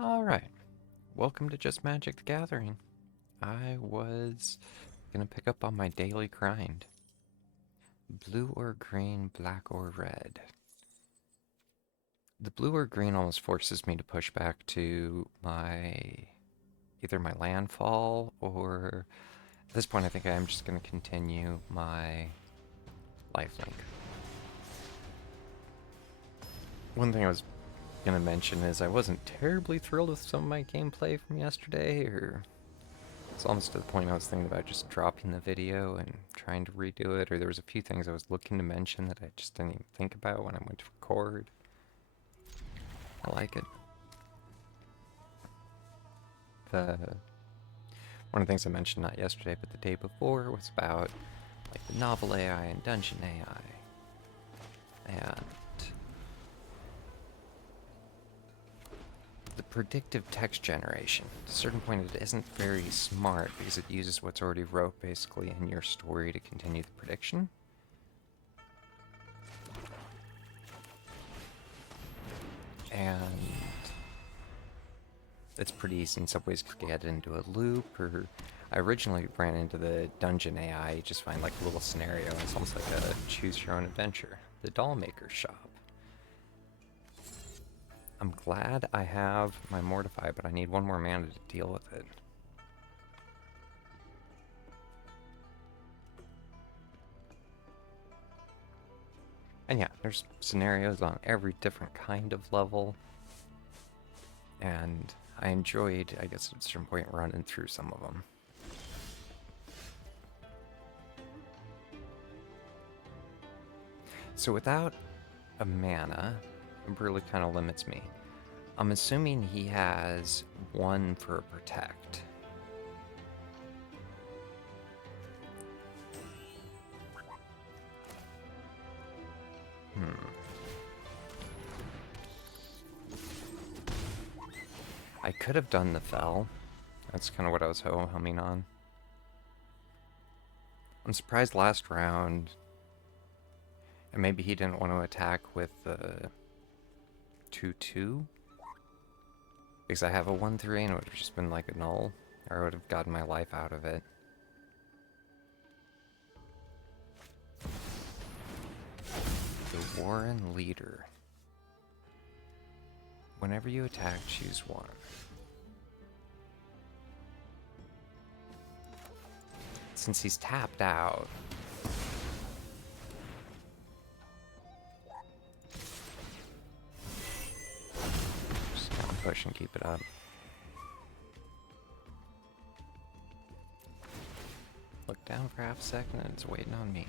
Alright, welcome to Just Magic the Gathering. I was gonna pick up on my daily grind. Blue or green, black or red. The blue or green almost forces me to push back to either my landfall or at this point I think I am just gonna continue my lifelink. One thing I was gonna mention is I wasn't terribly thrilled with some of my gameplay from yesterday, or it's almost to the point I was thinking about just dropping the video and trying to redo it, or there was a few things I was looking to mention that I just didn't even think about when I went to record. I like it. The one of the things I mentioned not yesterday but the day before was about like the novel AI and dungeon AI. And the predictive text generation. To a certain point it isn't very smart because it uses what's already wrote basically in your story to continue the prediction. And it's pretty easy in some ways to get into a loop, or I originally ran into the dungeon AI. You just find like a little scenario, and it's almost like a choose your own adventure. The doll maker shop. I'm glad I have my Mortify, but I need one more mana to deal with it. And yeah, there's scenarios on every different kind of level. And I enjoyed, I guess at a certain point, running through some of them. So without a mana, it really kind of limits me. I'm assuming he has one for a protect. I could have done the fell. That's kind of what I was humming on. I'm surprised last round, and maybe he didn't want to attack with the 2/2, because I have a 1/3 and it would have just been like a null, or I would have gotten my life out of it. The Warren Leader. Whenever you attack, choose one. Since he's tapped out, just kind of push and keep it up. Look down for half a second and it's waiting on me.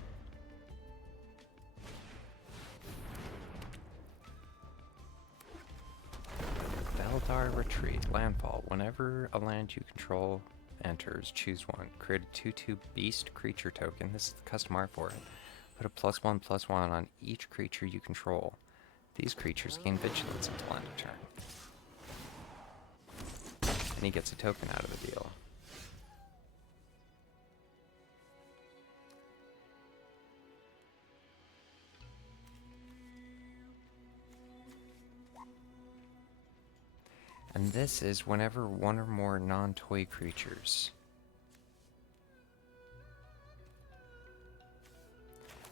Beldar Retreat. Landfall. Whenever a land you control enters, choose one. Create a 2/2 beast creature token. This is the custom art for it. Put a +1/+1 on each creature you control. These creatures gain vigilance until end of turn. And he gets a token out of the deal. And this is whenever one or more non-toy creatures.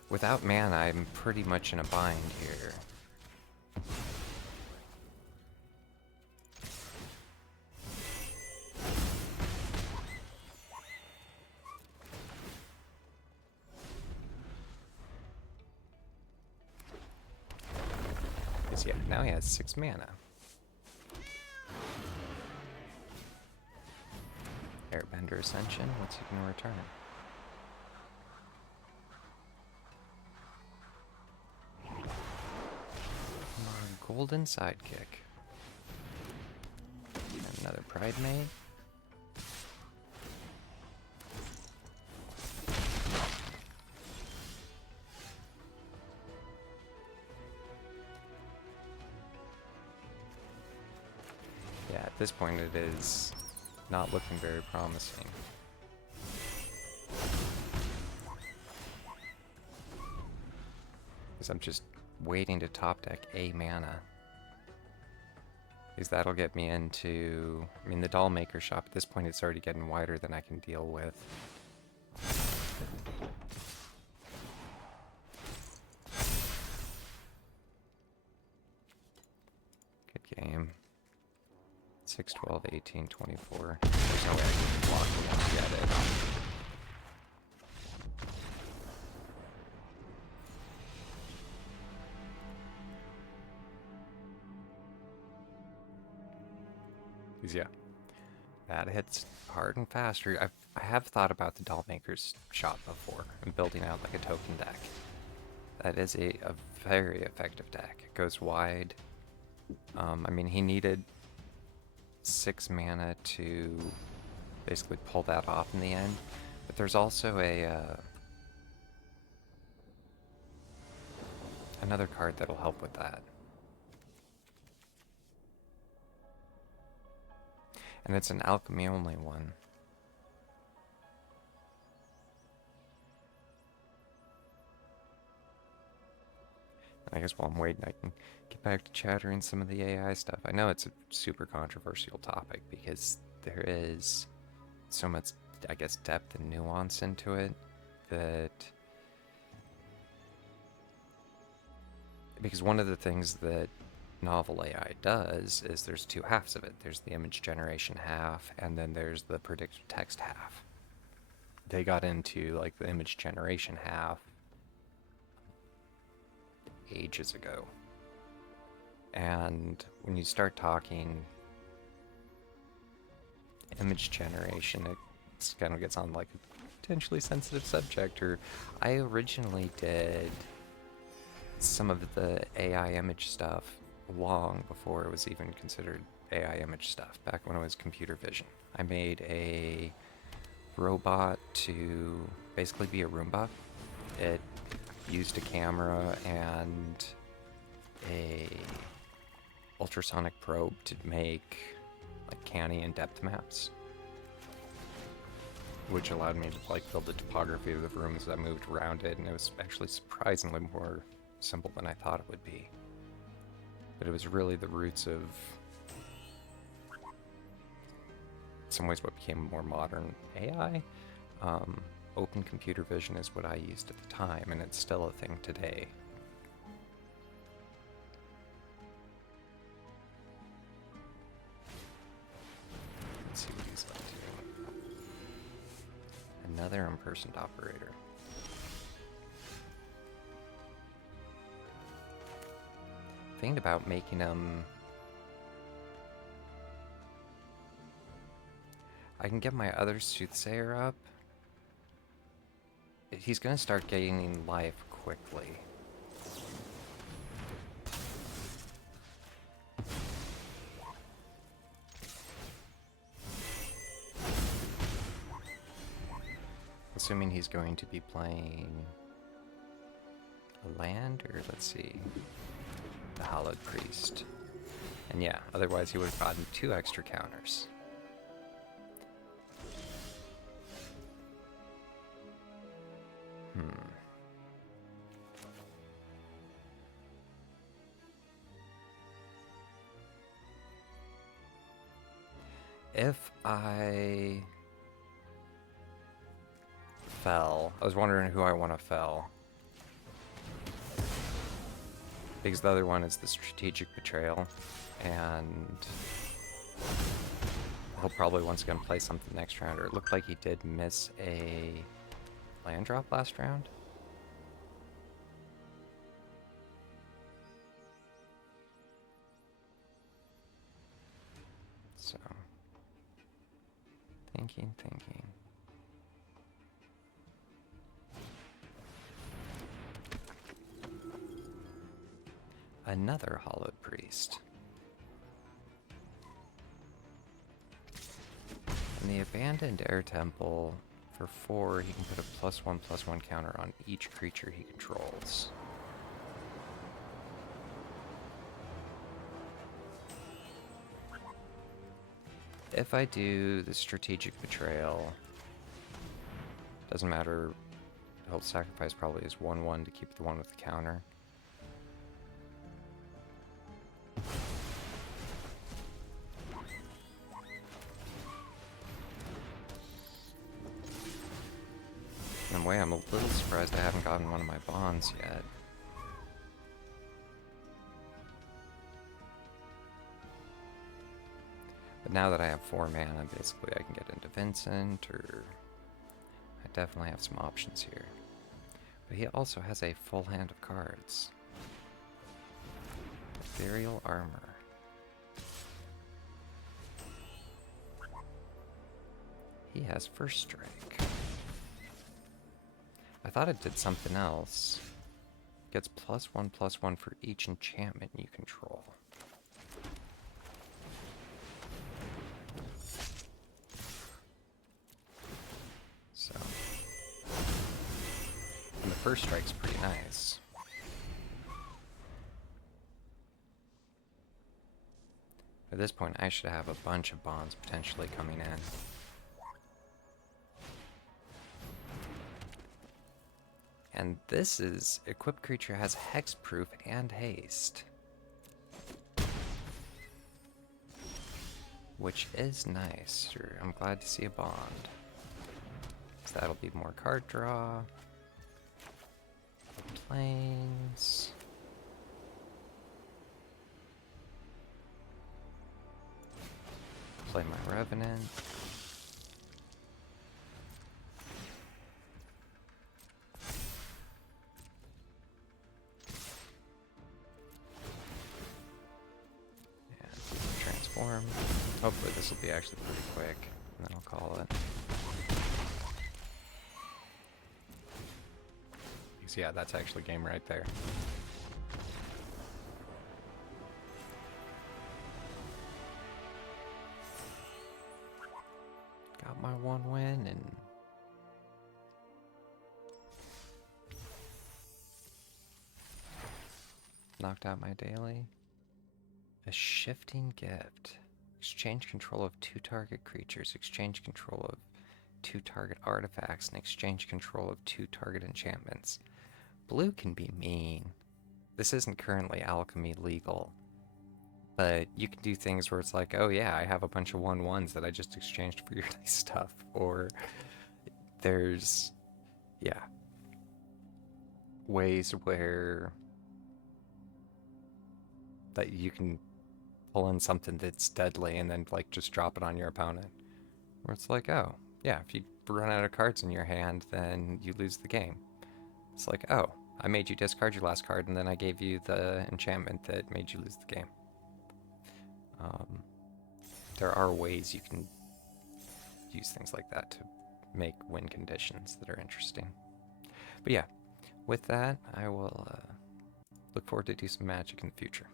Without mana, I'm pretty much in a bind here. Because yeah, now he has 6 mana. Airbender Ascension, what's he gonna return? Golden Sidekick. And another Pride Maid. Yeah, at this point it is not looking very promising. Because I'm just waiting to top deck a mana. Because that'll get me into... I mean, the doll maker shop, at this point it's already getting wider than I can deal with. Good game. 6, 12, 18, 24. There's no way I can block the one yet. Because yeah, that hits hard and faster. I have thought about the doll maker's shop before and building out like a token deck. That is a very effective deck. It goes wide. I mean, he needed 6 mana to basically pull that off in the end. But there's also another card that'll help with that. And it's an alchemy only one. I guess while I'm waiting, I can get back to chattering some of the AI stuff. I know it's a super controversial topic because there is so much, I guess, depth and nuance into it that... Because one of the things that novel AI does is there's 2 halves of it. There's the image generation half, and then there's the predictive text half. They got into like the image generation half ages ago. And when you start talking image generation, it kind of gets on like a potentially sensitive subject. Or I originally did some of the AI image stuff long before it was even considered AI image stuff, back when it was computer vision. I made a robot to basically be a Roomba. It used a camera and a ultrasonic probe to make like canny and depth maps, which allowed me to like build the topography of the room as I moved around it, and it was actually surprisingly more simple than I thought it would be. But it was really the roots of, in some ways, what became more modern AI. Open computer vision is what I used at the time, and it's still a thing today. Let's see what he's up to. Another unpersoned operator. Thinking about making him... I can get my other soothsayer up. He's gonna start gaining life quickly. Assuming he's going to be playing a land, or let's see, the Hallowed Priest. And yeah, otherwise he would have gotten 2 extra counters. If I fell, I was wondering who I want to fell. Because the other one is the Strategic Betrayal, and he'll probably once again play something next round, or it looked like he did miss a land drop last round. So, thinking. Another Hallowed Priest. In the Abandoned Air Temple, for 4, he can put a +1/+1 counter on each creature he controls. If I do the Strategic Betrayal, doesn't matter, he'll sacrifice probably his 1/1 to keep the one with the counter. one way. I'm a little surprised I haven't gotten one of my bonds yet. But now that I have 4 mana, basically I can get into Vincent, or I definitely have some options here. But he also has a full hand of cards. Ethereal Armor. He has First Strike. I thought it did something else. Gets +1/+1 for each enchantment you control. So, and the First Strike's pretty nice. At this point, I should have a bunch of bonds potentially coming in. And this is, equipped creature has hexproof and haste. Which is nice. I'm glad to see a bond. So that'll be more card draw. Planes. Play my Revenant. Transform. Hopefully this will be actually pretty quick, and then I'll call it. Because yeah, that's actually game right there. Got my 1 win, and knocked out my daily. A Shifting Gift. Exchange control of 2 target creatures. Exchange control of 2 target artifacts. And exchange control of 2 target enchantments. Blue can be mean. This isn't currently alchemy legal. But you can do things where it's like, oh yeah, I have a bunch of 1/1s that I just exchanged for your nice stuff. Or there's, yeah, ways where that you can pull in something that's deadly and then like just drop it on your opponent. Where it's like, oh, yeah, if you run out of cards in your hand, then you lose the game. It's like, oh, I made you discard your last card and then I gave you the enchantment that made you lose the game. There are ways you can use things like that to make win conditions that are interesting. But yeah, with that, I will look forward to do some Magic in the future.